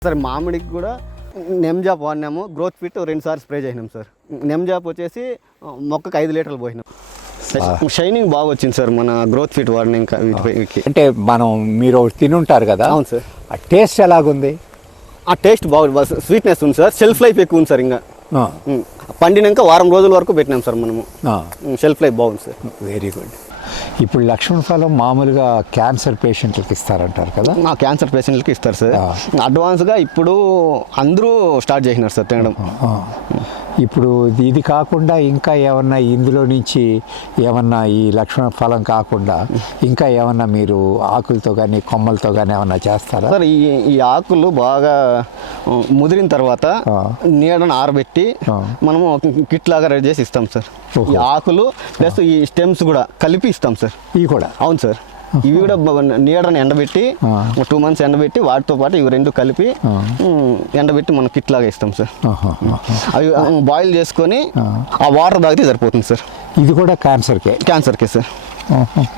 Sir మామిడికి కూడా నెమ్జాప్ వాడినాము, growth fit 2 సార్లు spray చేసినాం సార్. నెమ్జాప్ వచ్చేసి మొక్కకు 5 లీటర్లు పోసినాం. షైనింగ్ బాగా వచ్చింది సార్ మన గ్రోత్ ఫిట్ వాడిన ఇంకా వీటికి. అంటే మీరు తినుంటారు కదా. అవును సార్. ఆ టేస్ట్ ఎలాగుంది? ఆ టేస్ట్ బాగుంది, స్వీట్నెస్ ఉంది సార్. షెల్ఫ్ లైఫ్ ఎక్కువ ఉంది సార్. ఇంకా పండినాక వారం రోజుల వరకు పెట్టినాం సార్ మనము. షెల్ఫ్ లైఫ్ బాగుంది సార్. Very good. ఇప్పుడు లక్ష్మణ ఫలం మామూలుగా క్యాన్సర్ పేషెంట్లకు ఇస్తారంటారు కదా. క్యాన్సర్ పేషెంట్లకి ఇస్తారు సార్. అడ్వాన్స్గా ఇప్పుడు అందరూ స్టార్ట్ చేసినారు సార్ తినడం. ఇప్పుడు ఇది కాకుండా ఇంకా ఏమన్నా ఇందులో నుంచి ఏమన్నా ఈ లక్ష్మణ ఫలం కాకుండా ఇంకా ఏమన్నా మీరు ఆకులతో కానీ కొమ్మలతో కానీ ఏమన్నా చేస్తారా సార్? ఈ ఆకులు బాగా ముదిరిన తర్వాత నీడను ఆరబెట్టి మనము కిట్ లాగా రెడీ చేసి ఇస్తాం సార్. ఈ ఆకులు ప్లస్ ఈ స్టెమ్స్ కూడా కలిపి ఇస్తాం సార్. ఇవి కూడా? అవును సార్. ఇవి కూడా నీడను ఎండబెట్టి 2 months ఎండబెట్టి వాటితో పాటు ఇవి 2 కలిపి ఎండబెట్టి మనం కిట్ లాగా ఇస్తాం సార్. అవి బాయిల్ చేసుకొని ఆ వాటర్ తాగితే సరిపోతుంది సార్. ఇది కూడా క్యాన్సర్కే సార్.